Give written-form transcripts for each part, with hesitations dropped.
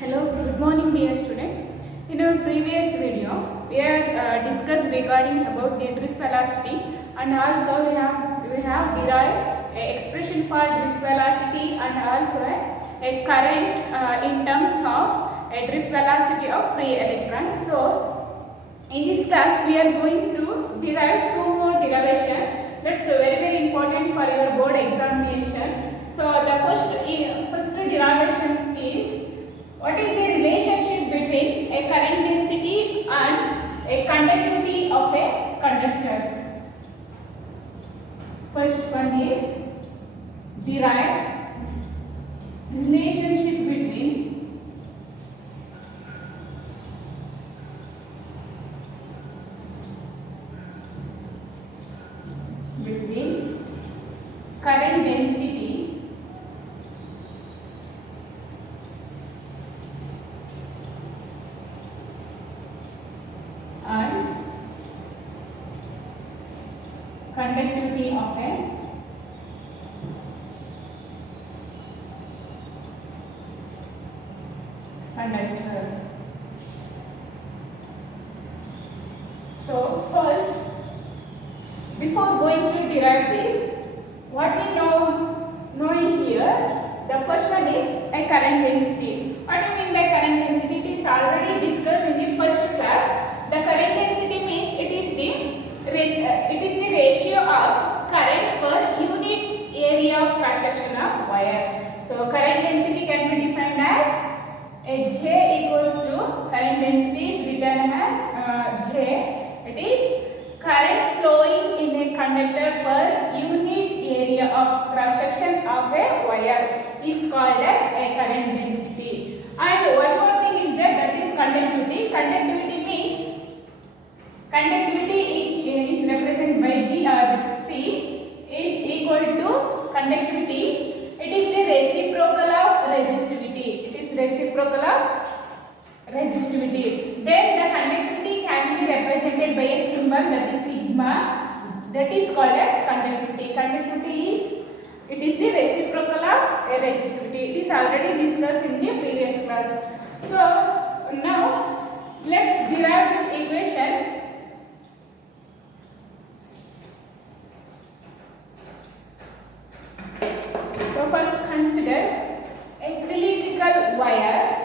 Hello, good morning dear student. In our previous video, we have discussed regarding about the drift velocity, and also we have derived a expression for drift velocity and also a current in terms of a drift velocity of free electrons. So in this class we are going to derive two more derivation. That's very important for your board examination. So the first derivation is, what is the relationship between a current density and a conductivity of a conductor? First one is derive relationship between current density and conductivity of a conductor. So first, before going to derive this, what we know in here, the first one is a current density. What do you mean by current density? It is already discussed in the first class. The current density means it is the ratio of current per unit area of cross section of wire. So current density can be defined as J equals to, current density is written as J. It is current flowing in a conductor per unit area of cross section of a wire is called as a current density. And one more thing is that is conductivity. Conductivity means conductivity is represented by G or C is equal to conductivity. It is the reciprocal of resistivity. It is reciprocal of resistivity. Then the conductivity can be represented by a symbol, that is sigma. That is called as conductivity. Conductivity is, it is the reciprocal of resistivity. It is already discussed in the previous class. So now let's derive this equation. So first consider a cylindrical wire.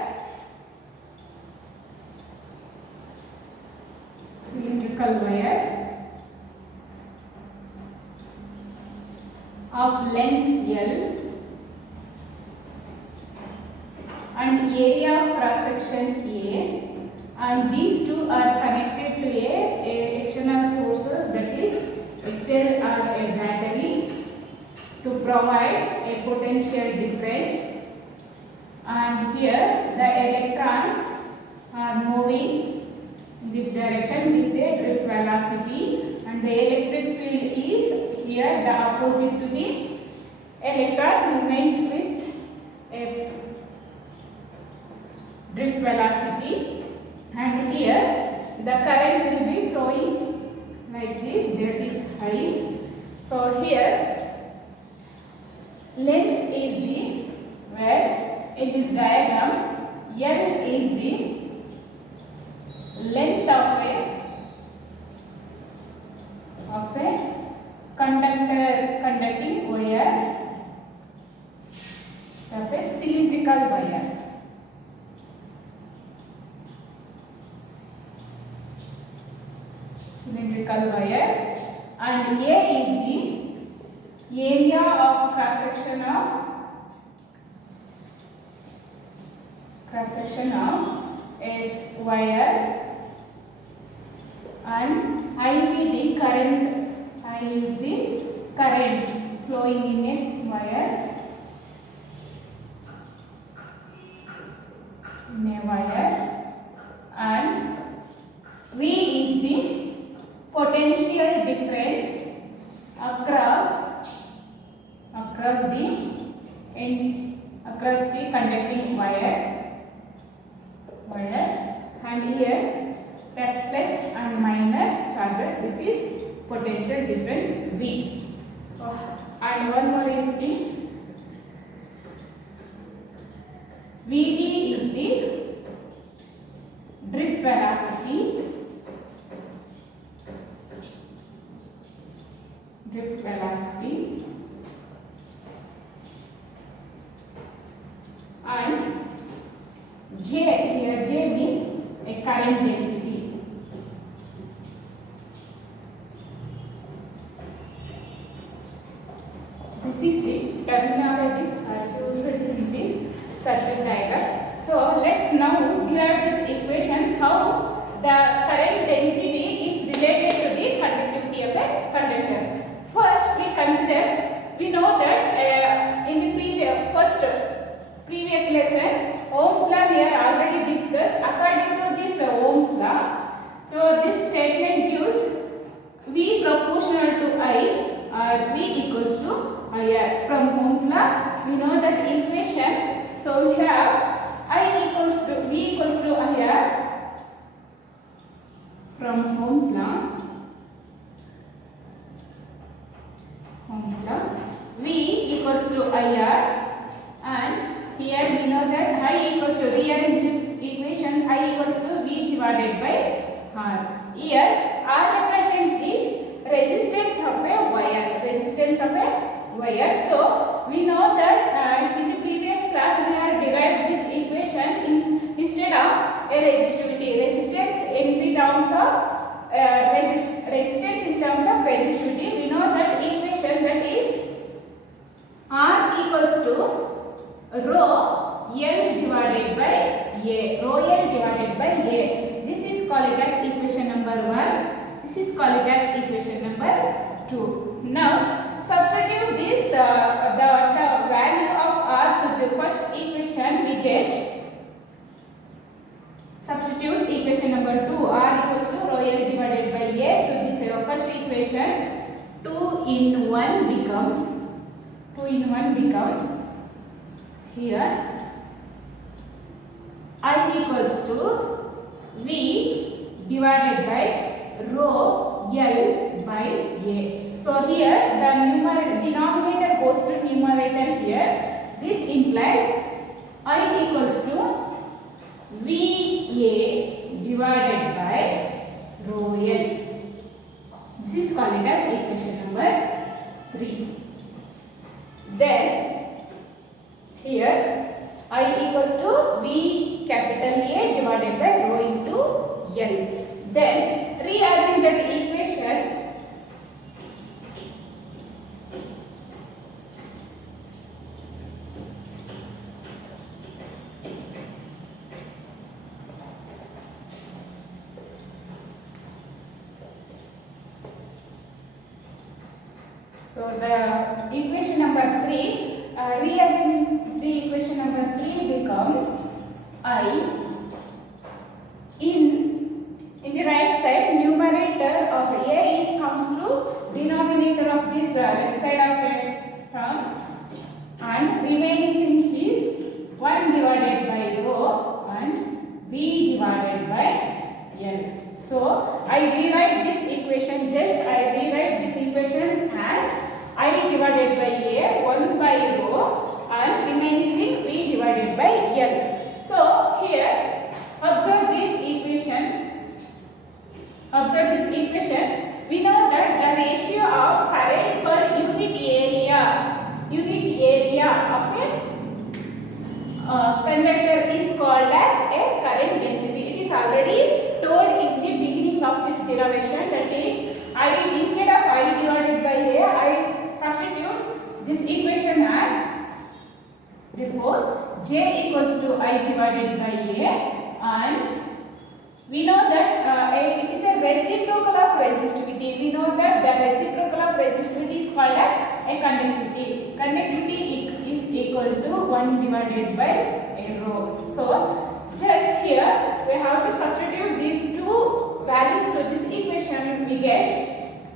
Of length L and area of cross section A, and these two are connected to a external sources, that is a cell or a battery, to provide a potential difference. And here the electrons are moving in this direction with a drift velocity, and the electric field is here the opposite to the electron movement with a drift velocity. And here the current will be flowing like this, that is high. So here length is the, where in this diagram L is the length of a conducting wire, of a cylindrical wire. And A is the area of cross section of a wire, and I will the current. I is the current flowing in a wire. And V is the potential difference across the conducting wire, and here plus and minus charges. This is potential difference V. So, and one more is the VD is the and J, here J means a current density. This is the terminologies are used in this circuit diagram. So let's now derive this equation how the current density is related to the conductivity of a conductor. First we know that in the previous lesson Ohm's law we are already discussed. According to this Ohm's law, so this statement gives V proportional to I or V equals to IR. From Ohm's law we know that equation. So we have I equals to V equals to IR from Ohm's law. V equals to IR, and here we know that I equals to, here in this equation I equals to V divided by R. Here R represents the resistance of a wire. So we know that in the previous class we have derived this equation instead of a resistivity. Resistance in terms of resistivity. We know that equation that is R equals to rho L divided by A. Rho L divided by A. This is called as equation number 1. This is called as equation number 2. Now substitute this the value of R to the first equation we get. Substitute equation number 2 R equals to rho L divided by A to this first equation. 2 in 1 becomes here I equals to V divided by rho L by A. So here the denominator goes to numerator here. This implies I equals to VA divided by rho L. This is called as equation number 3. Then here I equals to V capital A divided by rho into L. Then rearrange that equation. So the equation number 3, rearrange the equation number 3 becomes I in the right side numerator of A is comes to denominator of this left side of a term, and remaining thing is 1 divided by rho and V divided by L. So I rewrite this equation as I divided by A 1 by rho and remaining thing V divided by L. So here observe this equation. We know that the ratio of current per unit area of a conductor is called as a current density. It is already told in the beginning of this derivation, that is instead of I divided by A, I substitute this equation as, therefore J equals to I divided by A, and we know that it is a reciprocal of resistivity. We know that the reciprocal of resistivity is called as a conductivity. Conductivity is equal to 1 divided by a rho. So just here we have to substitute these two values to this equation we get.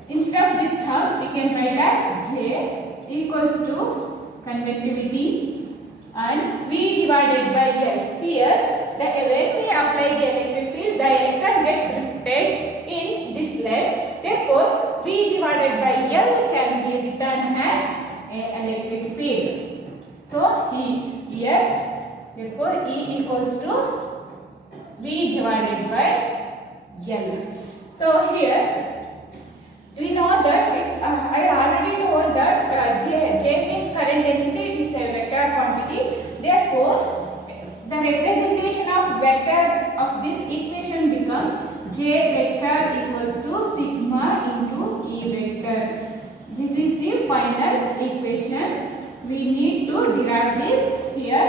Instead of this term we can write as J equals to conductivity and V divided by L. Here when we apply the electric field, the electron get drifted in this length. Therefore V divided by L can be written as an electric field. So here therefore E equals to V divided by L. So here we know that I already told that J means current density, it is a vector quantity. Therefore we need to derive this here.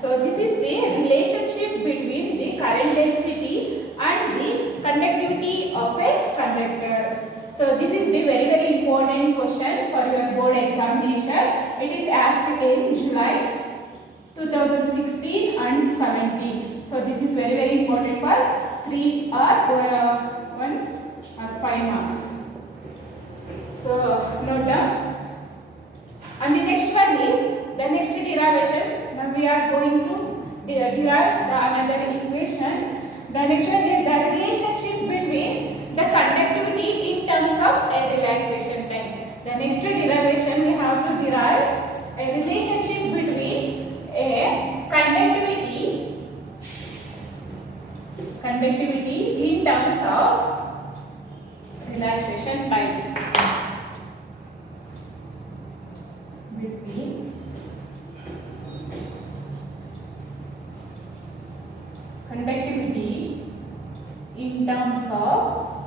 So this is the relationship between the current density and the conductivity of a conductor. So this is the very important question for your board examination. It is asked in July 2016 and 17. So this is very important for 3 or 5 marks. So note down. And the next one is the next derivation. Now we are going to derive the another equation. The next one is the relationship between the conductivity in terms of a relaxation time. The next derivation we have to derive a relationship between a conductivity in terms of relaxation time. Between conductivity in terms of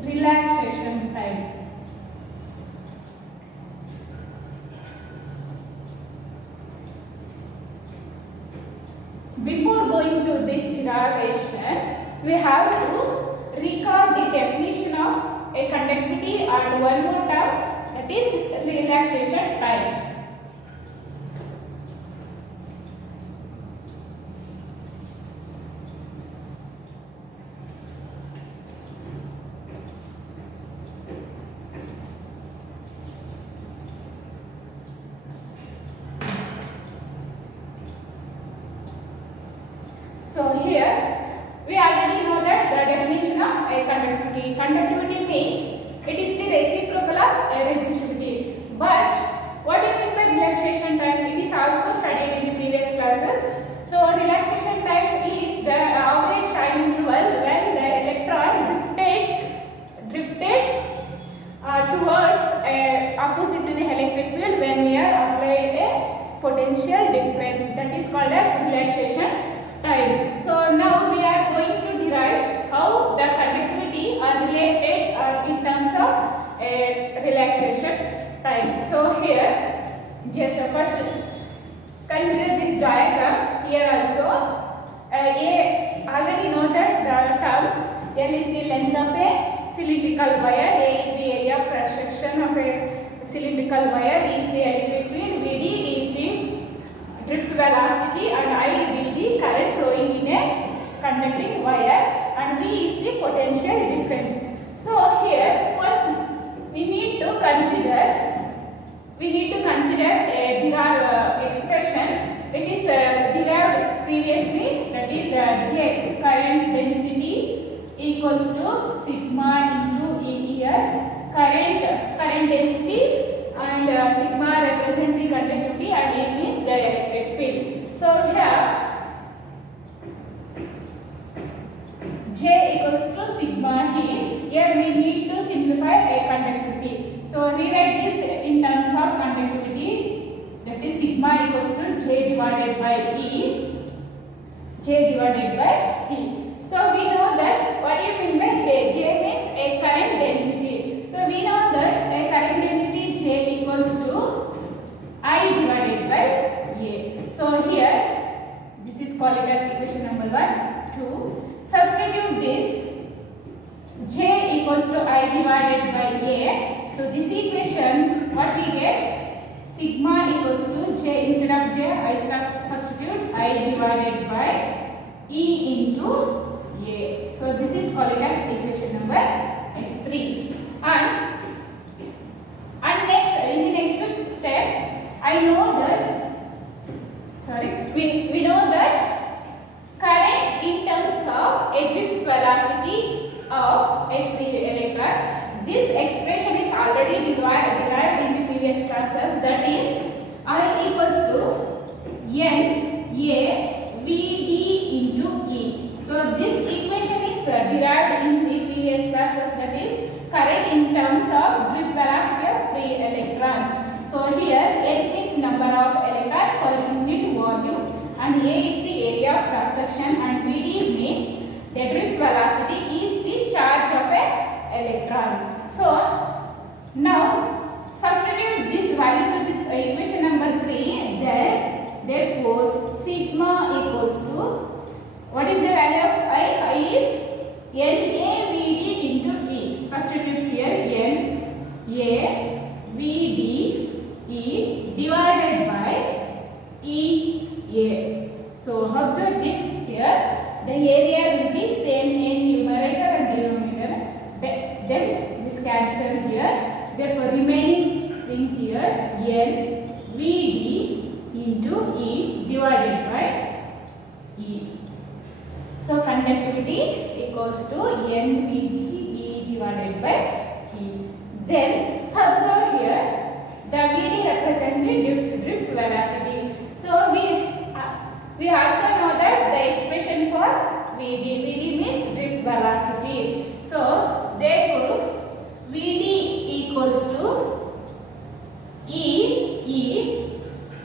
relaxation time. Before going to this derivation, we have to recall the definition of a conductivity and one more term, that is relaxation time. So here we already know that the definition of a conductivity. Conductivity means it is the reciprocal of a resistivity. But what do you mean by relaxation time? It is also studied in the previous classes. So relaxation time is the average time interval when the electron drifted towards opposite to the electric field when we are applied a potential difference. That is called as relaxation time. So now we are going to derive how the conductivity are related in terms of relaxation time. So here just first consider this diagram. Here also already know that the terms. L is the length of a cylindrical wire, A is the area of cross section of a cylindrical wire, E is the electric field, Vd is the drift velocity, and I will the current flowing in a conducting wire, and V is the potential difference. So here first we need to consider a derived expression. It is derived previously, that is J, current density equals to sigma into E here, current density, and sigma represent the conductivity and E is the electric field. So here J equals to sigma here we need to simplify a conductivity. So rewrite this in terms of conductivity, that is sigma equals to J divided by E, J divided by E. So we know that what do you mean by J? J means a current density. So we know that a current density J equals to I divided by A. So here this is called it as equation number 1. 2. Substitute this J equals to I divided by A to this equation. What we get? Sigma equals to J, instead of J I substitute I divided by E into A. So this is called as equation number 3. And next, in the next step, I know that we know that current in terms of a drift velocity of a free electron. This expression is already derived in the previous classes. That is I equals to N A V D into E. So this equation is derived in the previous classes, that is current in terms of drift velocity of free electrons. So here N means number of electrons per unit volume and A is the area of cross section and Vd means the drift velocity is the charge of a electron. So now some NVD into E divided by E. So conductivity equals to NVD divided by E. Then observe here, the VD represents the drift velocity. So we also know that the expression for VD means drift velocity. So therefore VD equals to E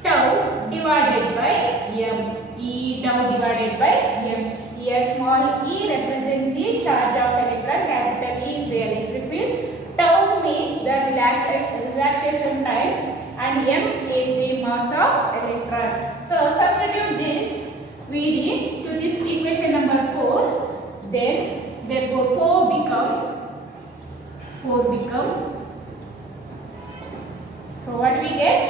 tau divided by M. E tau divided by M. Here small e represents the charge of electron, capital E is the electric field, tau means the relaxation time, and M is the mass of electron. So substitute this VD to this equation number 4, then therefore 4 becomes, so what we get?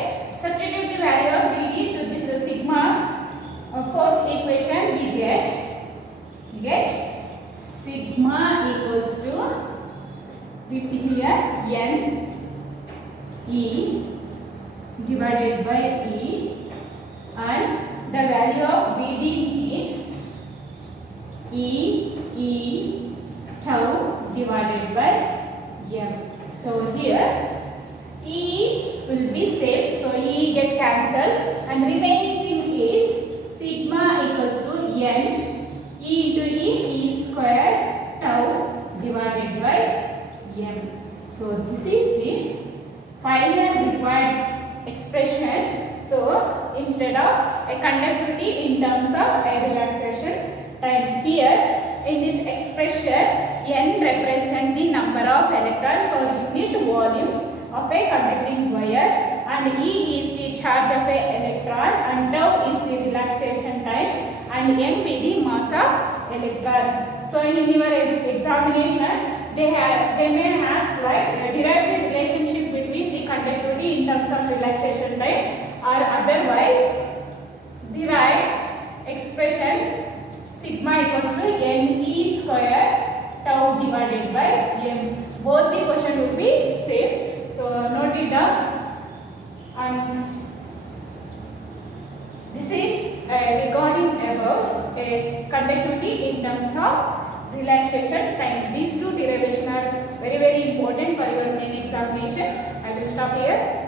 Substitute the value of VD to this sigma fourth equation, we get sigma equals to, repeat here, N E divided by E, and the value of VD is E tau divided by M. So here E will be same, so E get cancelled, and remaining thing is sigma equals to N E into E square tau divided by M. So this is the final required expression. So instead of a conductivity in terms of a relaxation time, here in this expression N represents the number of electrons per unit volume of a conducting wire, and E is the charge of a electron, and tau is the relaxation time, and M be the mass of electron. So in your examination they may ask like derive the relationship between the conductivity in terms of relaxation time, or otherwise derive expression sigma equals to Ne square tau divided by M. Both the question will be same. So note it down. And this is regarding about a conductivity in terms of relaxation time. These two derivations are very important for your main examination. I will stop here.